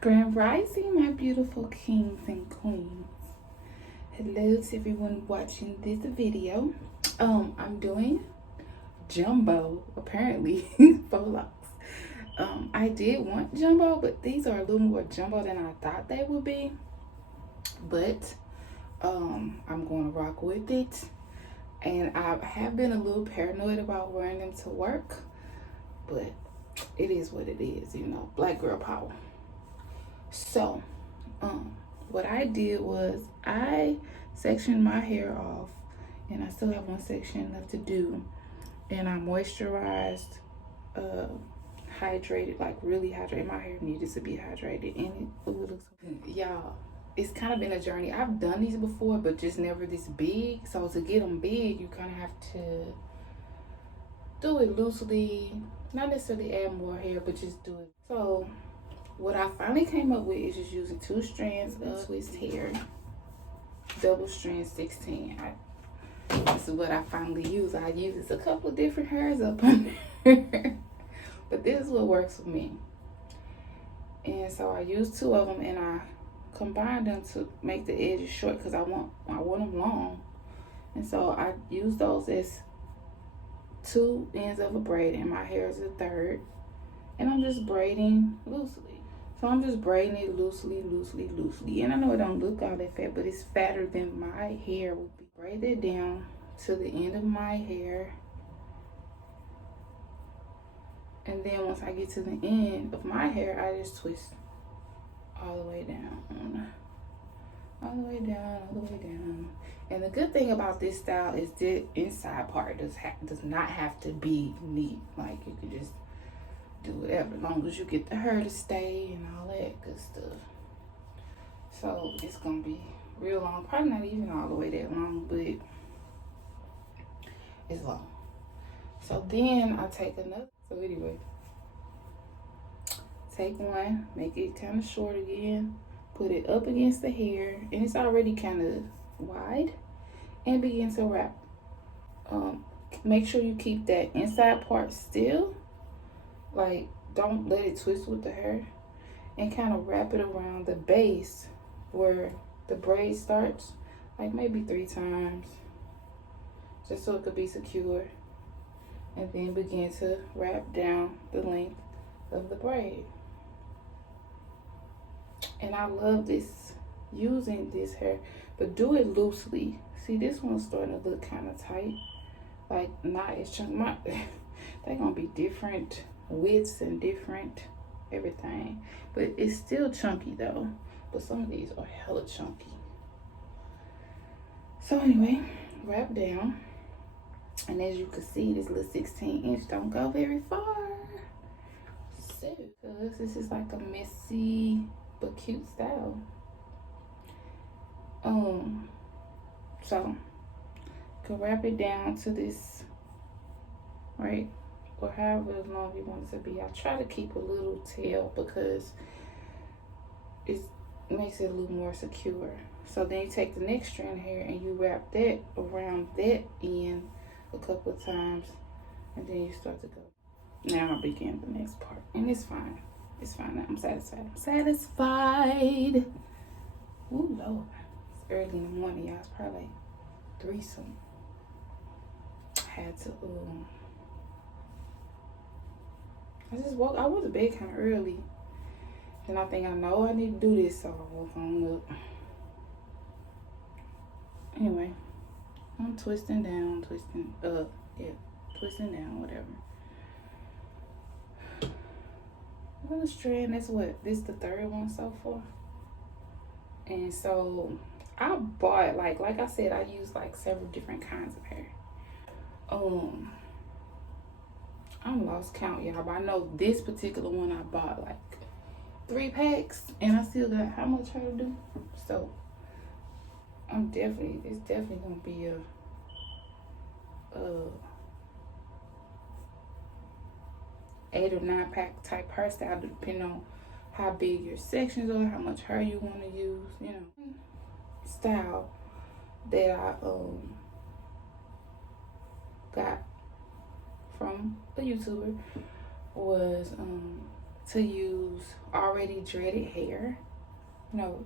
Grand Rising, my beautiful kings and queens. Hello to everyone watching this video. I'm doing jumbo, apparently, faux locks. I did want jumbo, but these are a little more jumbo than I thought they would be. But I'm going to rock with it. And I have been a little paranoid about wearing them to work, but it is what it is, you know, black girl power. So, what I did was I sectioned my hair off, and I still have one section left to do, and I moisturized, hydrated, like really hydrated. My hair needed to be hydrated, and it looks good. Y'all, it's kind of been a journey. I've done these before, but just never this big. So to get them big, you kind of have to do it loosely, not necessarily add more hair, but just do it. So what I finally came up with is just using 2 strands of twist hair, double strand 16. This is what I finally use. I use a couple of different hairs up on there, but this is what works for me. And so I used 2 of them, and I combined them to make the edges short because I want them long. And so I use those as 2 ends of a braid, and my hair is the third. And I'm just braiding loosely. So I'm just braiding it loosely. And I know it don't look all that fat, but it's fatter than my hair would be. Braid it down to the end of my hair. And then once I get to the end of my hair, I just twist all the way down. All the way down. And the good thing about this style is the inside part does not have to be neat. Like, you can just do whatever, as long as you get the hair to stay and all that good stuff. So it's gonna be real long, probably not even all the way that long, but it's long. So then I take another. So anyway, take one, make it kind of short again, put it up against the hair, and it's already kind of wide, and begin to wrap. Make sure you keep that inside part still. Like, don't let it twist with the hair, and kind of wrap it around the base where the braid starts, like maybe 3 times, just so it could be secure. And then begin to wrap down the length of the braid. And I love this, using this hair, but do it loosely. See, this one's starting to look kind of tight, like not as chunky. They're gonna be different widths and different everything, but it's still chunky though. But some of these are hella chunky. So anyway, wrap down, and as you can see, this little 16-inch don't go very far. So because this is like a messy but cute style. So you can wrap it down to this, right? Or however long you want it to be. I try to keep a little tail because it makes it a little more secure. So then you take the next strand here and you wrap that around that end a couple of times, and then you start to go. Now I begin the next part, and it's fine. It's fine. I'm satisfied. Ooh, Lord. It's early in the morning, y'all. It's probably like 3 something. I had to, I just woke. I went to bed kind of early. Then I think I know I need to do this, so I woke on up. Anyway, I'm twisting down, twisting up. Yeah, twisting down, whatever. Another strand. That's what, this is the 3rd one so far. And so I bought, like I said, I use like several different kinds of hair. I'm lost count, y'all, but I know this particular one I bought like 3 packs, and I still got how much hair to do. So it's definitely gonna be a 8 or 9 pack type hairstyle, depending on how big your sections are, how much hair you want to use, you know. Style that I got from a YouTuber was to use already dreaded hair, you know,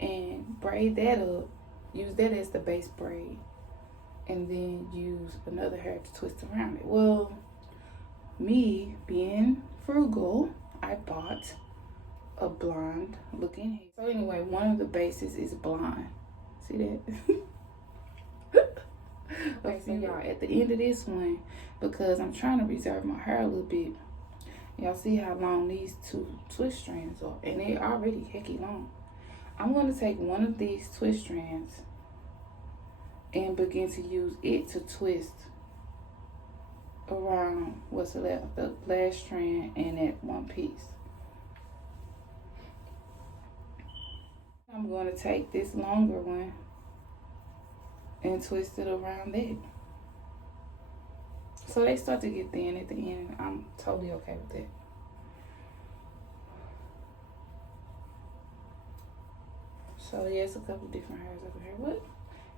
and braid that up. Use that as the base braid, and then use another hair to twist around it. Well, me being frugal, I bought a blonde looking hair. So anyway, one of the bases is blonde. See that? Okay, so y'all, at the end of this one, because I'm trying to reserve my hair a little bit, y'all see how long these two twist strands are, and they're already hecky long. I'm going to take one of these twist strands and begin to use it to twist around what's left, the last strand and that one piece. I'm going to take this longer one and twist it around that. So they start to get thin at the end. I'm totally okay with that. So yeah, it's a couple different hairs over here. What?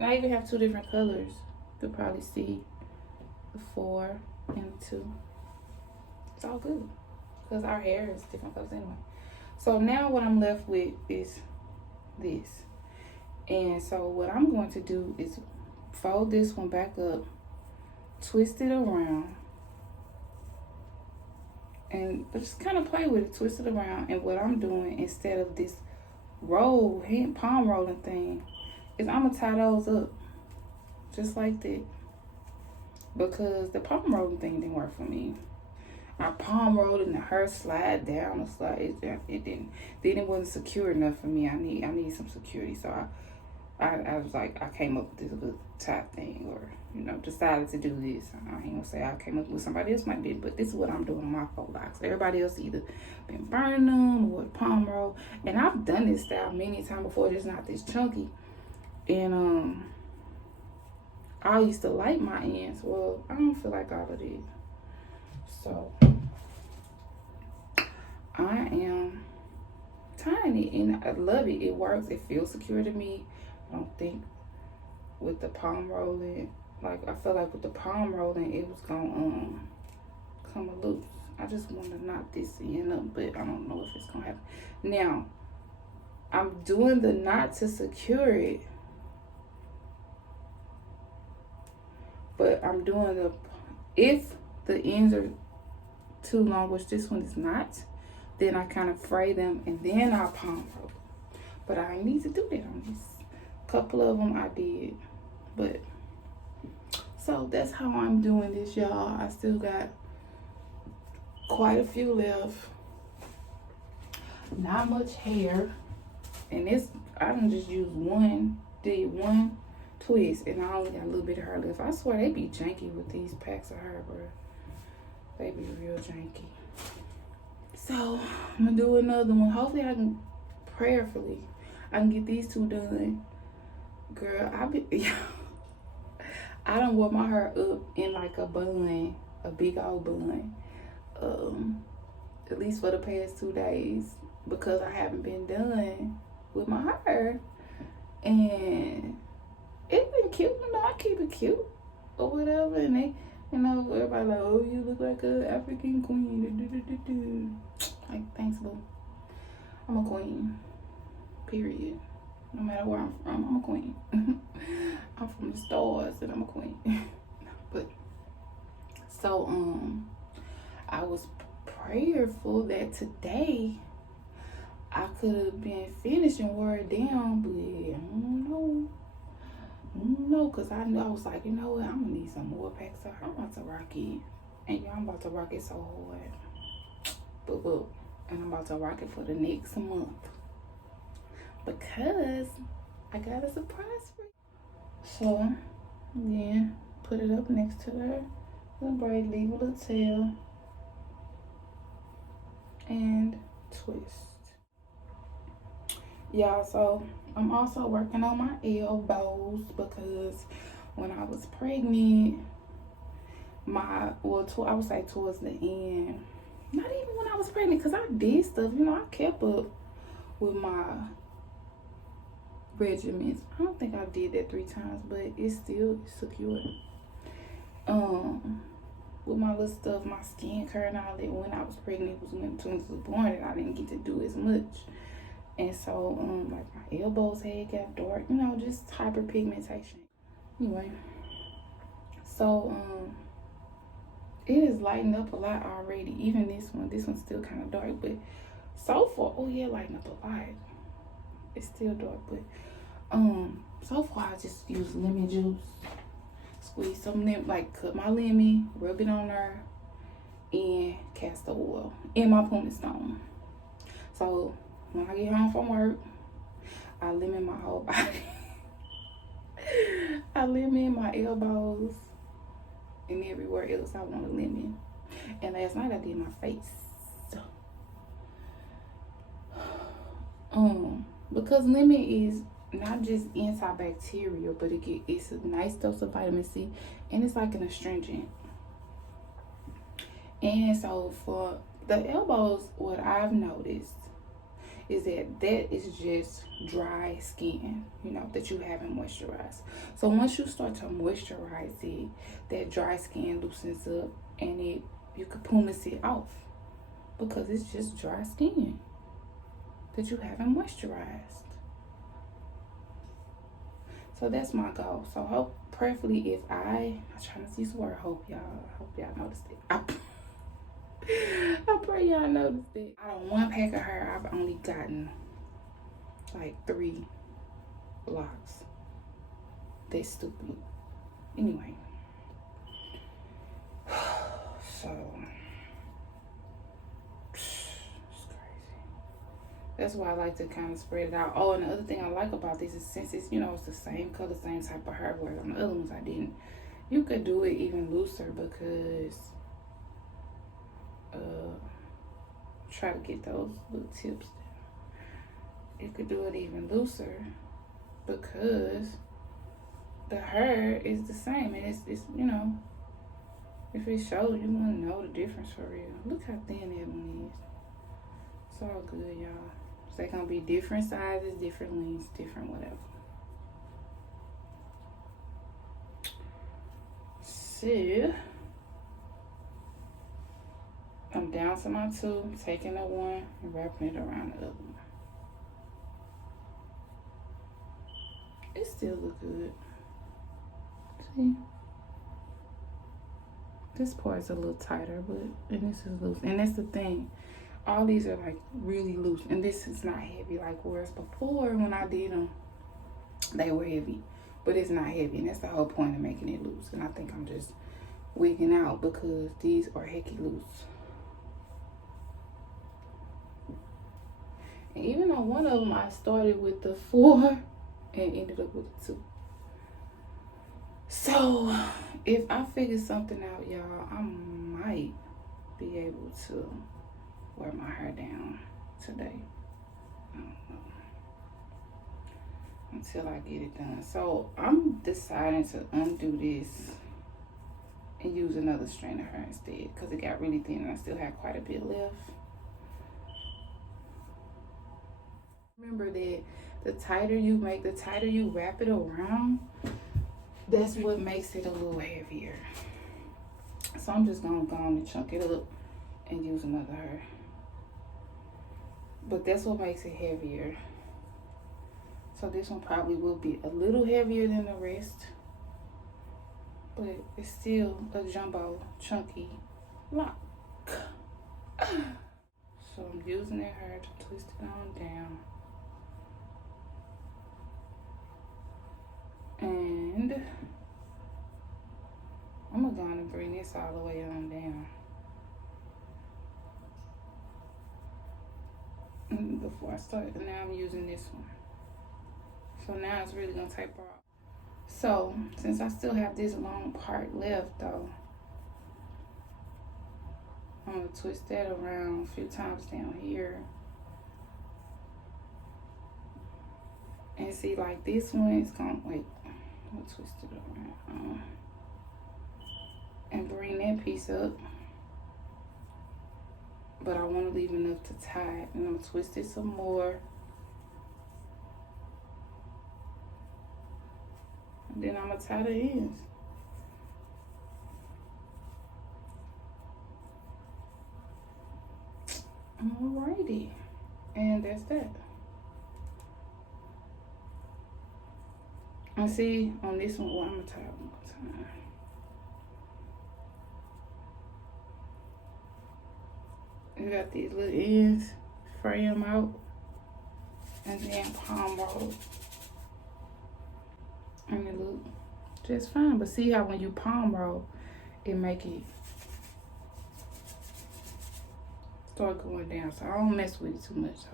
And I even have two different colors. You could probably see the 4 and 2. It's all good because our hair is different colors anyway. So now what I'm left with is this. And so what I'm going to do is fold this one back up, twist it around, and just kind of play with it, twist it around. And what I'm doing, instead of this palm rolling thing, is I'm gonna tie those up just like that, because the palm rolling thing didn't work for me. I palm rolled and the hair slide down or slide. It didn't. Then it wasn't secure enough for me. I need some security. So I was like, I came up with this little tie thing, or decided to do this. I ain't gonna say I came up with, somebody else might did, but this is what I'm doing on my faux locks. Everybody else either been burning them or palm roll, and I've done this style many times before. It's not this chunky, and I used to light my ends. Well, I don't feel like all of this. So I am tying it, and I love it. It works. It feels secure to me. I don't think with the palm rolling, like I feel like with the palm rolling, it was gonna come loose. I just want to knot this end up, but I don't know if it's gonna happen. Now I'm doing the knot to secure it, but I'm doing if the ends are too long, which this one is not, then I kind of fray them and then I'll palm roll. But I ain't need to do that on this. Couple of them I did, but so that's how I'm doing this, y'all. I still got quite a few left. Not much hair, and this I done just used one twist, and I only got a little bit of hair left. I swear they be janky with these packs of hair, bro. They be real janky. So I'm gonna do another one. Hopefully I can, prayerfully, I can get these two done. Girl, I done wore my hair up in like a bun, a big old bun, at least for the past 2 days, because I haven't been done with my hair. And it's been cute, I keep it cute or whatever, and they, everybody like, oh, you look like a African queen. Like, thanks, boo. I'm a queen, period. No matter where I'm from, I'm a queen. I'm from the stars, and I'm a queen. But so I was prayerful that today I could have been finished and wore it down, but I don't know, because I was like, you know what, I'm gonna need some more packs of hair. I'm about to rock it, and y'all, I'm about to rock it so hard. But look, and I'm about to rock it for the next month, because I got a surprise for you. So yeah, put it up next to her, little braid, leave a little tail, and twist. Y'all, so I'm also working on my elbows, because when I was pregnant, I would say towards the end, not even when I was pregnant, because I did stuff, I kept up with my regimens. I don't think I did that 3 times, but it's still secure. with my little stuff, my skin care and all that. When I was pregnant, it was when twins was born, and I didn't get to do as much. And so, like my elbows had got dark, you know, just hyperpigmentation. Anyway, so it is lightened up a lot already. Even this one's still kind of dark, but so far, oh yeah, lightened up a lot. It's still dark, but so far I just use lemon juice, squeeze some lemon, like cut my lemon, rub it on there, and castor oil in my pumice stone. So when I get home from work, I lemon my whole body. I lemon my elbows and everywhere else I want to lemon. And last night I did my face. Because lemon is not just antibacterial, but it's a nice dose of vitamin C, and it's like an astringent. And so for the elbows, what I've noticed is that is just dry skin, you know, that you haven't moisturized. So once you start to moisturize it, that dry skin loosens up, and you can pumice it off, because it's just dry skin that you haven't moisturized. So that's my goal. So hope, prayerfully, I'm trying to use the word hope, y'all. I hope y'all noticed it. I pray y'all noticed it. Out of one pack of hair, I've only gotten like 3 locks. That's stupid. Anyway. So that's why I like to kind of spread it out. Oh, and the other thing I like about this is, since it's, you know, it's the same color, same type of hair, whereas on the other ones I didn't. You could do it even looser, because try to get those little tips down. You could do it even looser, because the hair is the same, and it's you know, if it shows, you want to know the difference for real. Look how thin that one is. It's all good, y'all. So they're gonna be different sizes, different lengths, different whatever. So I'm down to my 2, taking the one and wrapping it around the other one. It still look good. See? This part is a little tighter, and this is loose. And that's the thing. All these are like really loose, and this is not heavy like whereas before when I did them, they were heavy, but it's not heavy, and that's the whole point of making it loose. And I think I'm just wigging out because these are hecky loose. And even though one of them I started with the 4 and ended up with the 2. So if I figure something out, y'all, I might be able to wear my hair down today. I don't know, until I get it done. So I'm deciding to undo this and use another strand of hair instead, because it got really thin and I still have quite a bit left. Remember that the tighter you make, the tighter you wrap it around, that's what makes it a little heavier. So I'm just gonna go on and chunk it up and use another hair. But that's what makes it heavier. So this one probably will be a little heavier than the rest, but it's still a jumbo chunky lock. So I'm using that hair to twist it on down. And I'm gonna go on and bring this all the way on down. Before I start, and now I'm using this one. So now it's really gonna taper off. So since I still have this long part left though, I'm gonna twist that around a few times down here. And see, like this one is gonna, wait, I'm gonna twist it around and bring that piece up. But I want to leave enough to tie it, and I'm gonna twist it some more. And then I'm gonna tie the ends. Alrighty, and that's that. And see on this one, well, I'm gonna tie it one more time. You got these little ends, fray them out, and then palm roll. And it look just fine. But see how when you palm roll, it make it start going down. So I don't mess with it too much. So,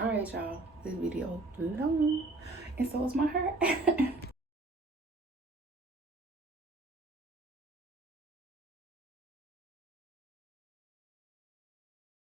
all right, y'all. This video long, and so is my hair.